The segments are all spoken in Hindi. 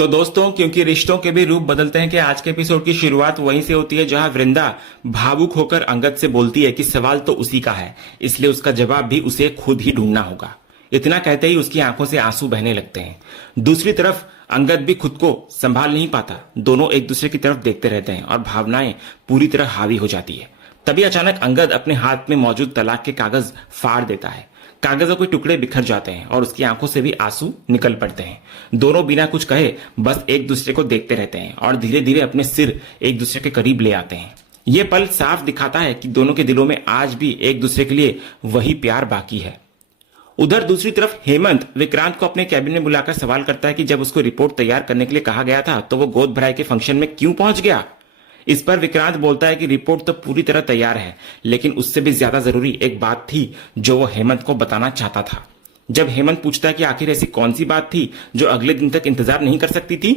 तो दोस्तों, क्योंकि रिश्तों के भी रूप बदलते हैं कि आज के एपिसोड की शुरुआत वहीं से होती है जहां वृंदा भावुक होकर अंगद से बोलती है कि सवाल तो उसी का है, इसलिए उसका जवाब भी उसे खुद ही ढूंढना होगा। इतना कहते ही उसकी आंखों से आंसू बहने लगते हैं। दूसरी तरफ अंगद भी खुद को संभाल नहीं पाता। दोनों एक दूसरे की तरफ देखते रहते हैं और भावनाएं पूरी तरह हावी हो जाती है। तभी अचानक अंगद अपने हाथ में मौजूद तलाक के कागज फाड़ देता है। कागजों के टुकड़े बिखर जाते हैं और उसकी आंखों से भी आंसू निकल पड़ते हैं। दोनों बिना कुछ कहे बस एक दूसरे को देखते रहते हैं और धीरे धीरे अपने सिर एक दूसरे के करीब ले आते हैं। ये पल साफ दिखाता है कि दोनों के दिलों में आज भी एक दूसरे के लिए वही प्यार बाकी है। उधर दूसरी तरफ हेमंत विक्रांत को अपने कैबिन में बुलाकर सवाल करता है कि जब उसको रिपोर्ट तैयार करने के लिए कहा गया था तो वो गोद भराई के फंक्शन में क्यों पहुंच गया। इस पर विक्रांत बोलता है कि रिपोर्ट तो पूरी तरह तैयार है, लेकिन उससे भी ज्यादा जरूरी एक बात थी जो वो हेमंत को बताना चाहता था। जब हेमंत पूछता है कि आखिर ऐसी कौन सी बात थी जो अगले दिन तक इंतजार नहीं कर सकती थी,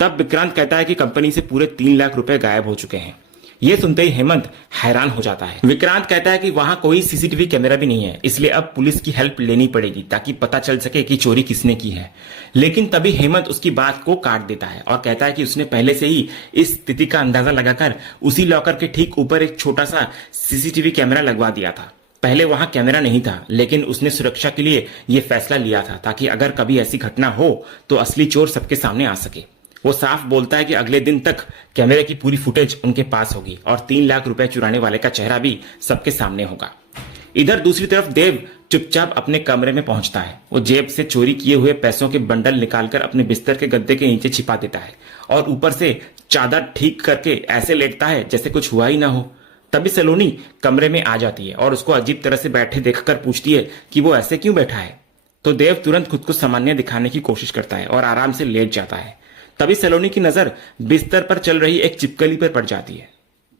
तब विक्रांत कहता है कि कंपनी से पूरे 3 लाख रुपए गायब हो चुके हैं। यह सुनते ही हेमंत हैरान हो जाता है। विक्रांत कहता है कि वहां कोई सीसीटीवी कैमरा भी नहीं है, इसलिए अब पुलिस की हेल्प लेनी पड़ेगी ताकि पता चल सके कि चोरी किसने की है। लेकिन तभी हेमंत उसकी बात को काट देता है और कहता है कि उसने पहले से ही इस स्थिति का अंदाजा लगाकर उसी लॉकर के ठीक ऊपर एक छोटा सा सीसीटीवी कैमरा लगवा दिया था। पहले वहां कैमरा नहीं था, लेकिन उसने सुरक्षा के लिए यह फैसला लिया था ताकि अगर कभी ऐसी घटना हो तो असली चोर सबके सामने आ सके। वो साफ बोलता है कि अगले दिन तक कैमरे की पूरी फुटेज उनके पास होगी और 3 लाख रुपए चुराने वाले का चेहरा भी सबके सामने होगा। इधर दूसरी तरफ देव चुपचाप अपने कमरे में पहुंचता है। वो जेब से चोरी किए हुए पैसों के बंडल निकालकर अपने बिस्तर के गद्दे के नीचे छिपा देता है और ऊपर से चादर ठीक करके ऐसे लेटता है जैसे कुछ हुआ ही ना हो। तभी सलोनी कमरे में आ जाती है और उसको अजीब तरह से बैठे देखकर पूछती है कि वो ऐसे क्यों बैठा है। तो देव तुरंत खुद को सामान्य दिखाने की कोशिश करता है और आराम से लेट जाता है। तभी सलोनी की नजर बिस्तर पर चल रही एक छिपकली पर पड़ जाती है।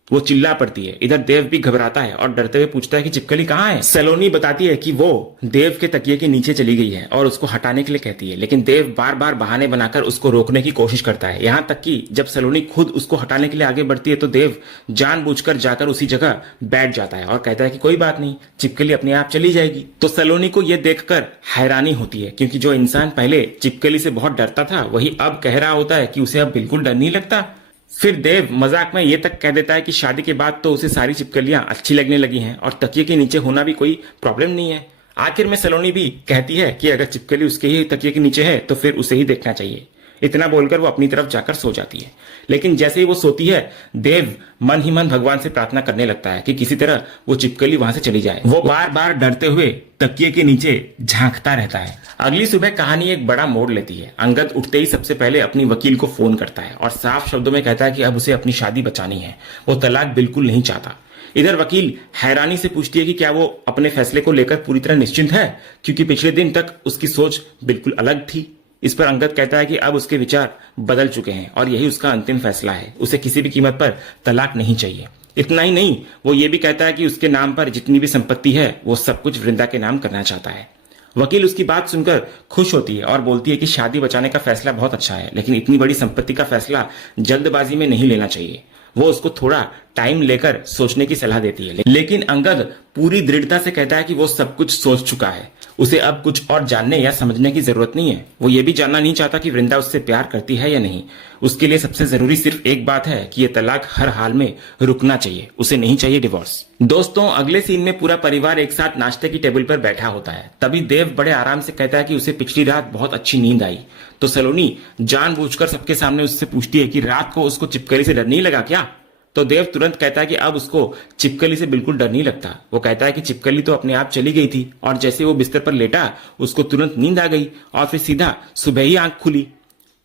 वो चिल्ला पड़ती है। इधर देव भी घबराता है और डरते हुए पूछता है कि छिपकली कहाँ है। सलोनी बताती है कि वो देव के तकिए के नीचे चली गई है और उसको हटाने के लिए कहती है, लेकिन देव बार बार बहाने बनाकर उसको रोकने की कोशिश करता है। यहाँ तक कि जब सलोनी खुद उसको हटाने के लिए आगे बढ़ती है तो देव जानबूझकर जाकर उसी जगह बैठ जाता है और कहता है कि कोई बात नहीं, छिपकली अपने आप चली जाएगी। तो सलोनी को यह देखकर हैरानी होती है, क्योंकि जो इंसान पहले छिपकली से बहुत डरता था वही अब कह रहा होता है कि उसे अब बिल्कुल डर नहीं लगता। फिर देव मजाक में ये तक कह देता है कि शादी के बाद तो उसे सारी छिपकलियां अच्छी लगने लगी हैं और तकिए के नीचे होना भी कोई प्रॉब्लम नहीं है। आखिर में सलोनी भी कहती है कि अगर छिपकली उसके ही तकिए के नीचे है तो फिर उसे ही देखना चाहिए। इतना बोलकर वो अपनी तरफ जाकर सो जाती है। लेकिन जैसे ही वो सोती है, देव मन ही मन भगवान से प्रार्थना करने लगता है कि किसी तरह वो छिपकली वहां से चली जाए। वो बार बार डरते हुए तकिए के नीचे झांकता रहता है। अगली सुबह कहानी एक बड़ा मोड़ लेती है। अंगद उठते ही सबसे पहले अपनी वकील को फोन करता है और साफ शब्दों में कहता है कि अब उसे अपनी शादी बचानी है। वो तलाक बिल्कुल नहीं चाहता। इधर वकील हैरानी से पूछती है कि क्या वो अपने फैसले को लेकर पूरी तरह निश्चिंत है, क्योंकि पिछले दिन तक उसकी सोच बिल्कुल अलग थी। इस पर अंगद कहता है कि अब उसके विचार बदल चुके हैं और यही उसका अंतिम फैसला है। उसे किसी भी कीमत पर तलाक नहीं चाहिए। इतना ही नहीं, वो ये भी कहता है कि उसके नाम पर जितनी भी संपत्ति है वो सब कुछ वृंदा के नाम करना चाहता है। वकील उसकी बात सुनकर खुश होती है और बोलती है कि शादी बचाने का फैसला बहुत अच्छा है, लेकिन इतनी बड़ी संपत्ति का फैसला जल्दबाजी में नहीं लेना चाहिए। वो उसको थोड़ा टाइम लेकर सोचने की सलाह देती है, लेकिन अंगद पूरी दृढ़ता से कहता है कि वो सब कुछ सोच चुका है। उसे अब कुछ और जानने या समझने की जरूरत नहीं है। वो ये भी जानना नहीं चाहता कि वृंदा उससे प्यार करती है या नहीं। उसके लिए सबसे जरूरी सिर्फ एक बात है कि ये तलाक हर हाल में रुकना चाहिए। उसे नहीं चाहिए डिवोर्स। दोस्तों, अगले सीन में पूरा परिवार एक साथ नाश्ते की टेबल पर बैठा होता है। तभी देव बड़े आराम से कहता है कि उसे पिछली रात बहुत अच्छी नींद आई। तो सलोनी जानबूझकर सबके सामने उससे पूछती है कि रात को उसको छिपकली से डर नहीं लगा क्या। तो देव तुरंत कहता है कि अब उसको छिपकली से बिल्कुल डर नहीं लगता। वो कहता है कि छिपकली तो अपने आप चली गई थी और जैसे वो बिस्तर पर लेटा उसको तुरंत नींद आ गई और फिर सीधा सुबह ही आंख खुली।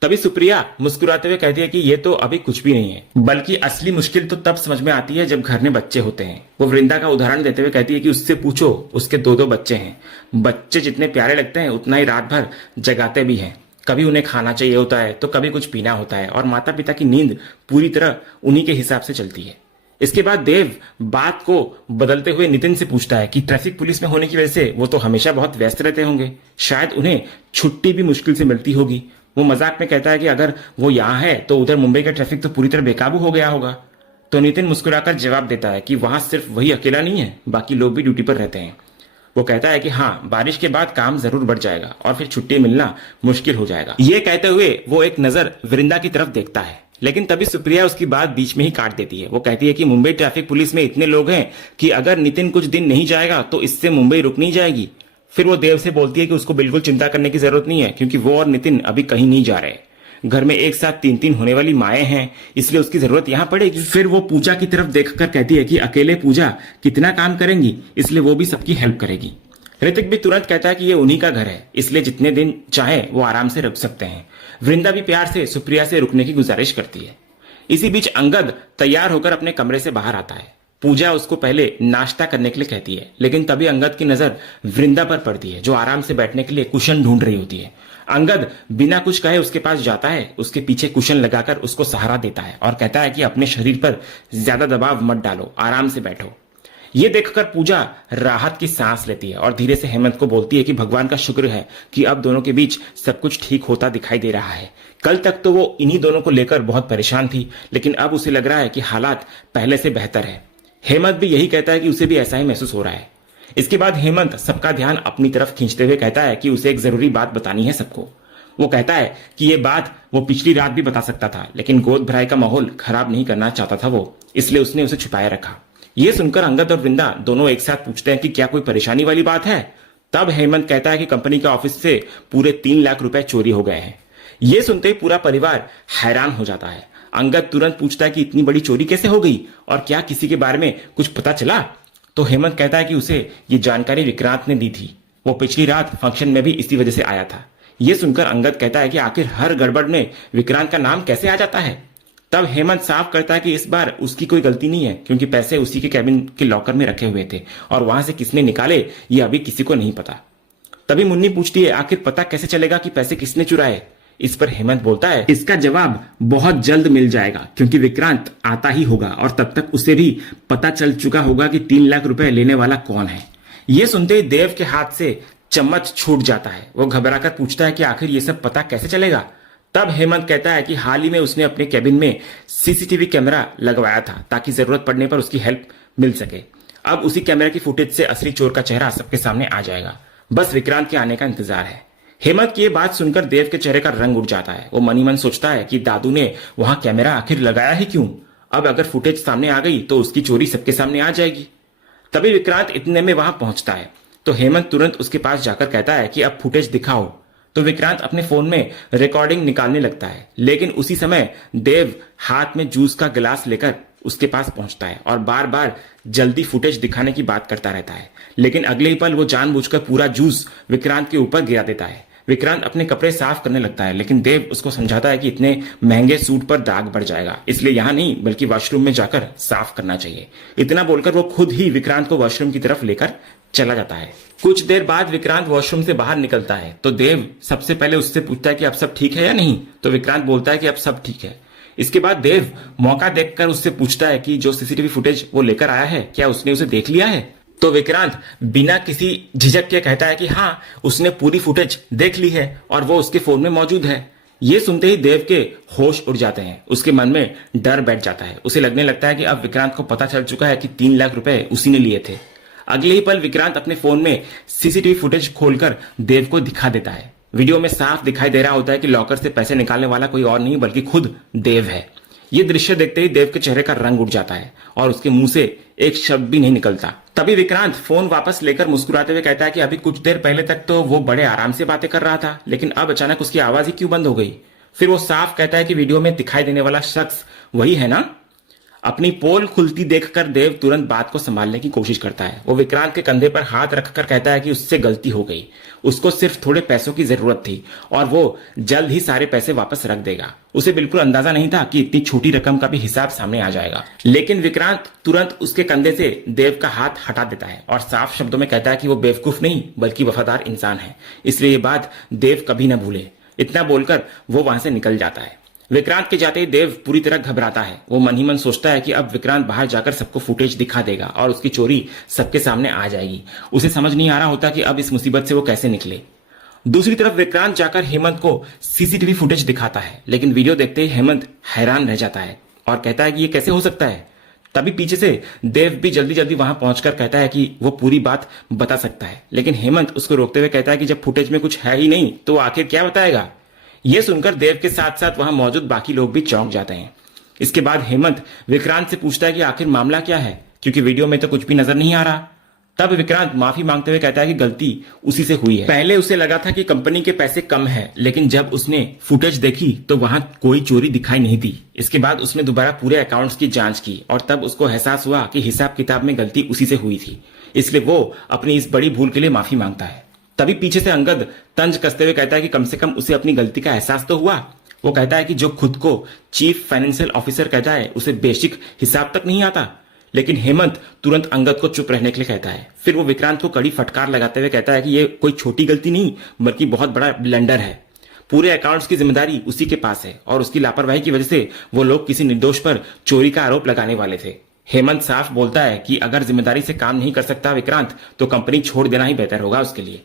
तभी सुप्रिया मुस्कुराते हुए कहती है कि ये तो अभी कुछ भी नहीं है, बल्कि असली मुश्किल तो तब समझ में आती है जब घर में बच्चे होते हैं। वो वृंदा का उदाहरण देते हुए कहती है कि उससे पूछो, उसके 2-2 बच्चे हैं। बच्चे जितने प्यारे लगते हैं उतना ही रात भर जगाते भी हैं। कभी उन्हें खाना चाहिए होता है तो कभी कुछ पीना होता है और माता पिता की नींद पूरी तरह उन्हीं के हिसाब से चलती है। इसके बाद देव बात को बदलते हुए नितिन से पूछता है कि ट्रैफिक पुलिस में होने की वजह से वो तो हमेशा बहुत व्यस्त रहते होंगे, शायद उन्हें छुट्टी भी मुश्किल से मिलती होगी। वो मजाक में कहता है कि अगर वो यहाँ है तो उधर मुंबई का ट्रैफिक तो पूरी तरह बेकाबू हो गया होगा। तो नितिन मुस्कुराकर जवाब देता है कि वहां सिर्फ वही अकेला नहीं है, बाकी लोग भी ड्यूटी पर रहते हैं। वो कहता है कि हाँ, बारिश के बाद काम जरूर बढ़ जाएगा और फिर छुट्टी मिलना मुश्किल हो जाएगा। ये कहते हुए वो एक नजर वृंदा की तरफ देखता है, लेकिन तभी सुप्रिया उसकी बात बीच में ही काट देती है। वो कहती है कि मुंबई ट्रैफिक पुलिस में इतने लोग हैं कि अगर नितिन कुछ दिन नहीं जाएगा तो इससे मुंबई रुक नहीं जाएगी। फिर वो देव से बोलती है कि उसको बिल्कुल चिंता करने की जरूरत नहीं है, क्योंकि वो और नितिन अभी कहीं नहीं जा रहे। घर में एक साथ 3-3 होने वाली माएँ हैं, इसलिए उसकी जरूरत यहां पड़ेगी। फिर वो पूजा की तरफ देखकर कहती है कि अकेले पूजा कितना काम करेंगी, इसलिए वो भी सबकी हेल्प करेगी। ऋतिक भी तुरंत कहता है कि ये उन्हीं का घर है, इसलिए जितने दिन चाहे वो आराम से रुक सकते हैं। वृंदा भी प्यार से सुप्रिया से रुकने की गुजारिश करती है। इसी बीच अंगद तैयार होकर अपने कमरे से बाहर आता है। पूजा उसको पहले नाश्ता करने के लिए कहती है, लेकिन तभी अंगद की नजर वृंदा पर पड़ती है, जो आराम से बैठने के लिए कुशन ढूंढ रही होती है। अंगद बिना कुछ कहे उसके पास जाता है, उसके पीछे कुशन लगाकर उसको सहारा देता है और कहता है कि अपने शरीर पर ज्यादा दबाव मत डालो, आराम से बैठो। ये देखकर पूजा राहत की सांस लेती है और धीरे से हेमंत को बोलती है कि भगवान का शुक्र है कि अब दोनों के बीच सब कुछ ठीक होता दिखाई दे रहा है। कल तक तो वो इन्हीं दोनों को लेकर बहुत परेशान थी, लेकिन अब उसे लग रहा है कि हालात पहले से बेहतर है। हेमंत भी यही कहता है कि उसे भी ऐसा ही महसूस हो रहा है। इसके बाद हेमंत सबका ध्यान अपनी तरफ खींचते हुए कहता है कि उसे एक जरूरी बात बतानी है सबको। वो कहता है कि ये बात वो पिछली रात भी बता सकता था, लेकिन गोद भराई का माहौल खराब नहीं करना चाहता था वो, इसलिए उसने उसे छुपाए रखा। ये सुनकर अंगद और वृंदा दोनों एक साथ पूछते हैं कि क्या कोई परेशानी वाली बात है। तब हेमंत कहता है कि कंपनी के ऑफिस से पूरे 3 लाख रुपए चोरी हो गए हैं। ये सुनते ही पूरा परिवार हैरान हो जाता है। अंगद तुरंत पूछता है कि इतनी बड़ी चोरी कैसे हो गई और क्या किसी के बारे में कुछ पता चला। तो हेमंत कहता है कि उसे ये जानकारी विक्रांत ने दी थी, वो पिछली रात फंक्शन में भी इसी वजह से आया था। ये सुनकर अंगद कहता है कि आखिर हर गड़बड़ में विक्रांत का नाम कैसे आ जाता है। तब हेमंत साफ करता है कि इस बार उसकी कोई गलती नहीं है, क्योंकि पैसे उसी के कैबिन के लॉकर में रखे हुए थे और वहां से किसने निकाले ये अभी किसी को नहीं पता। तभी मुन्नी पूछती है आखिर पता कैसे चलेगा कि पैसे किसने चुराए। इस पर हेमंत बोलता है इसका जवाब बहुत जल्द मिल जाएगा, क्योंकि विक्रांत आता ही होगा और तब तक उसे भी पता चल चुका होगा कि 3 लाख रुपए लेने वाला कौन है। ये सुनते ही देव के हाथ से चम्मच छूट जाता है। वो घबराकर पूछता है कि आखिर ये सब पता कैसे चलेगा। तब हेमंत कहता है कि हाल ही में उसने अपने कैबिन में सीसीटीवी कैमरा लगवाया था, ताकि जरूरत पड़ने पर उसकी हेल्प मिल सके। अब उसी कैमरा की फुटेज से असली चोर का चेहरा सबके सामने आ जाएगा, बस विक्रांत के आने का इंतजार है। हेमंत की ये बात सुनकर देव के चेहरे का रंग उड़ जाता है। वो मनी मन सोचता है कि दादू ने वहां कैमरा आखिर लगाया ही क्यों। अब अगर फुटेज सामने आ गई तो उसकी चोरी सबके सामने आ जाएगी। तभी विक्रांत इतने में वहां पहुंचता है, तो हेमंत तुरंत उसके पास जाकर कहता है कि अब फुटेज दिखाओ। तो विक्रांत अपने फोन में रिकॉर्डिंग निकालने लगता है, लेकिन उसी समय देव हाथ में जूस का गिलास लेकर उसके पास पहुंचता है और बार बार जल्दी फुटेज दिखाने की बात करता रहता है। लेकिन अगले ही पल वो जानबूझकर पूरा जूस विक्रांत के ऊपर गिरा देता है। विक्रांत अपने कपड़े साफ करने लगता है, लेकिन देव उसको समझाता है कि इतने महंगे सूट पर दाग बढ़ जाएगा, इसलिए यहां नहीं बल्कि वॉशरूम में जाकर साफ करना चाहिए। इतना बोलकर वो खुद ही विक्रांत को वॉशरूम की तरफ लेकर चला जाता है। कुछ देर बाद विक्रांत वॉशरूम से बाहर निकलता है, तो देव सबसे पहले उससे पूछता है कि अब सब ठीक है या नहीं। तो विक्रांत बोलता है कि अब सब ठीक है। इसके बाद देव मौका देखकर उससे पूछता है कि जो सीसीटीवी फुटेज वो लेकर आया है क्या उसने उसे देख लिया है। तो विक्रांत बिना किसी झिझक के कहता है कि हाँ, उसने पूरी फुटेज देख ली है और वो उसके फोन में मौजूद है। ये सुनते ही देव के होश उड़ जाते हैं। उसके मन में डर बैठ जाता है। उसे लगने लगता है कि अब विक्रांत को पता चल चुका है कि 3 लाख रुपए उसी ने लिए थे। अगले ही पल विक्रांत अपने फोन में सीसीटीवी फुटेज खोलकर देव को दिखा देता है। वीडियो में साफ दिखाई दे रहा होता है कि लॉकर से पैसे निकालने वाला कोई और नहीं बल्कि खुद देव है। ये दृश्य देखते ही देव के चेहरे का रंग उड़ जाता है और उसके मुंह से एक शब्द भी नहीं निकलता। तभी विक्रांत फोन वापस लेकर मुस्कुराते हुए कहता है कि अभी कुछ देर पहले तक तो वो बड़े आराम से बातें कर रहा था, लेकिन अब अचानक उसकी आवाज ही क्यों बंद हो गई। फिर वो साफ कहता है कि वीडियो में दिखाई देने वाला शख्स वही है ना। अपनी पोल खुलती देखकर देव तुरंत बात को संभालने की कोशिश करता है। वो विक्रांत के कंधे पर हाथ रखकर कहता है कि उससे गलती हो गई, उसको सिर्फ थोड़े पैसों की जरूरत थी और वो जल्द ही सारे पैसे वापस रख देगा। उसे बिल्कुल अंदाजा नहीं था कि इतनी छोटी रकम का भी हिसाब सामने आ जाएगा। लेकिन विक्रांत तुरंत उसके कंधे से देव का हाथ हटा देता है और साफ शब्दों में कहता है कि वो बेवकूफ नहीं बल्कि वफादार इंसान है, इसलिए ये बात देव कभी न भूले। इतना बोलकर वो वहां से निकल जाता है। विक्रांत के जाते ही देव पूरी तरह घबराता है। वो मन ही मन सोचता है कि अब विक्रांत बाहर जाकर सबको फुटेज दिखा देगा और उसकी चोरी सबके सामने आ जाएगी। उसे समझ नहीं आ रहा होता कि अब इस मुसीबत से वो कैसे निकले। दूसरी तरफ विक्रांत जाकर हेमंत को सीसीटीवी फुटेज दिखाता है, लेकिन वीडियो देखते ही हेमंत हैरान रह जाता है और कहता है कि ये कैसे हो सकता है। तभी पीछे से देव भी जल्दी जल्दी वहां पहुंचकर कहता है कि वो पूरी बात बता सकता है, लेकिन हेमंत उसको रोकते हुए कहता है कि जब फुटेज में कुछ है ही नहीं तो आखिर क्या बताएगा। यह सुनकर देव के साथ साथ वहां मौजूद बाकी लोग भी चौंक जाते हैं। इसके बाद हेमंत विक्रांत से पूछता है कि आखिर मामला क्या है, क्योंकि वीडियो में तो कुछ भी नजर नहीं आ रहा। तब विक्रांत माफी मांगते हुए कहता है कि गलती उसी से हुई है। पहले उसे लगा था कि कंपनी के पैसे कम है, लेकिन जब उसने फुटेज देखी तो वहां कोई चोरी दिखाई नहीं दी। इसके बाद उसने दोबारा पूरे अकाउंट्स की जांच की और तब उसको एहसास हुआ कि हिसाब किताब में गलती उसी से हुई थी, इसलिए वो अपनी इस बड़ी भूल के लिए माफी मांगता है। तभी पीछे से अंगद तंज कसते हुए कहता है कि कम से कम उसे अपनी गलती का एहसास तो हुआ। वो कहता है कि जो खुद को चीफ फाइनेंशियल ऑफिसर कहता है उसे बेसिक हिसाब तक नहीं आता। लेकिन हेमंत तुरंत अंगद को चुप रहने के लिए कहता है। फिर वो विक्रांत को कड़ी फटकार लगाते हुए कहता है कि ये कोई छोटी गलती नहीं बल्कि बहुत बड़ा ब्लंडर है। पूरे अकाउंट्स की जिम्मेदारी उसी के पास है और उसकी लापरवाही की वजह से वो लोग किसी निर्दोष पर चोरी का आरोप लगाने वाले थे। हेमंत साफ बोलता है कि अगर जिम्मेदारी से काम नहीं कर सकता विक्रांत तो कंपनी छोड़ देना ही बेहतर होगा उसके लिए।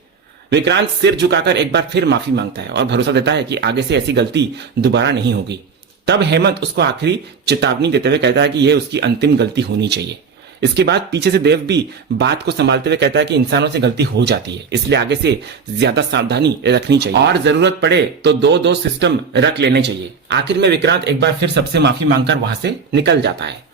विक्रांत सिर झुकाकर एक बार फिर माफी मांगता है और भरोसा देता है कि आगे से ऐसी गलती दोबारा नहीं होगी। तब हेमंत उसको आखिरी चेतावनी देते हुए कहता है कि यह उसकी अंतिम गलती होनी चाहिए। इसके बाद पीछे से देव भी बात को संभालते हुए कहता है कि इंसानों से गलती हो जाती है, इसलिए आगे से ज्यादा सावधानी रखनी चाहिए और जरूरत पड़े तो दो सिस्टम रख लेने चाहिए। आखिर में विक्रांत एक बार फिर सबसे माफी मांगकर वहां से निकल जाता है।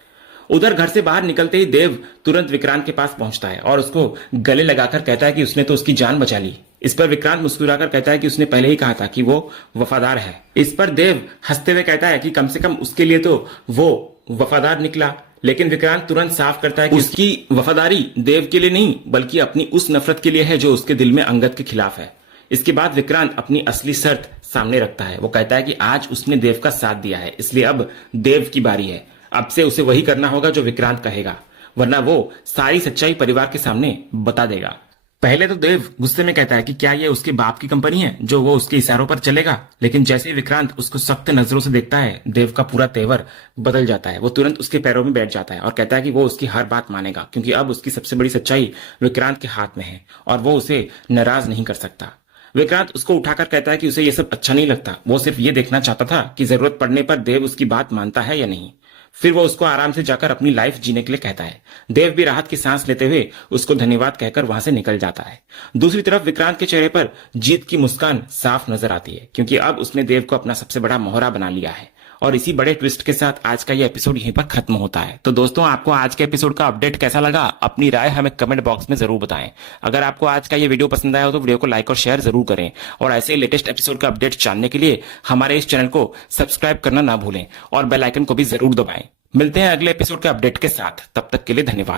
उधर घर से बाहर निकलते ही देव तुरंत विक्रांत के पास पहुंचता है और उसको गले लगाकर कहता है कि उसने तो उसकी जान बचा ली। इस पर विक्रांत मुस्कुराकर कहता है कि उसने पहले ही कहा था कि वो वफादार है। इस पर देव हंसते हुए कहता है कि कम से कम उसके लिए तो वो वफादार निकला। लेकिन विक्रांत तुरंत साफ करता है कि उसकी वफादारी देव के लिए नहीं बल्कि अपनी उस नफरत के लिए है जो उसके दिल में अंगद के खिलाफ है। इसके बाद विक्रांत अपनी असली शर्त सामने रखता है। वो कहता है कि आज उसने देव का साथ दिया है, इसलिए अब देव की बारी है। अब से उसे वही करना होगा जो विक्रांत कहेगा, वरना वो सारी सच्चाई परिवार के सामने बता देगा। पहले तो देव गुस्से में कहता है कि क्या ये उसके बाप की कंपनी है जो वो उसके इशारों पर चलेगा, लेकिन जैसे ही विक्रांत उसको सख्त नजरों से देखता है देव का पूरा तेवर बदल जाता है। वो तुरंत उसके पैरों में बैठ जाता है और कहता है कि वो उसकी हर बात मानेगा, क्योंकि अब उसकी सबसे बड़ी सच्चाई विक्रांत के हाथ में है और वो उसे नाराज नहीं कर सकता। विक्रांत उसको उठाकर कहता है कि उसे ये सब अच्छा नहीं लगता, वो सिर्फ ये देखना चाहता था कि जरूरत पड़ने पर देव उसकी बात मानता है या नहीं। फिर वो उसको आराम से जाकर अपनी लाइफ जीने के लिए कहता है। देव भी राहत की सांस लेते हुए उसको धन्यवाद कहकर वहां से निकल जाता है। दूसरी तरफ विक्रांत के चेहरे पर जीत की मुस्कान साफ नजर आती है, क्योंकि अब उसने देव को अपना सबसे बड़ा मोहरा बना लिया है। और इसी बड़े ट्विस्ट के साथ आज का ये एपिसोड यहीं पर खत्म होता है। तो दोस्तों, आपको आज के एपिसोड का अपडेट कैसा लगा, अपनी राय हमें कमेंट बॉक्स में जरूर बताएं। अगर आपको आज का ये वीडियो पसंद आया हो तो वीडियो को लाइक और शेयर जरूर करें और ऐसे ही लेटेस्ट एपिसोड का अपडेट जानने के लिए हमारे इस चैनल को सब्सक्राइब करना ना भूलें और बेल आइकन को भी जरूर दबाएं। मिलते हैं अगले एपिसोड के अपडेट के साथ, तब तक के लिए धन्यवाद।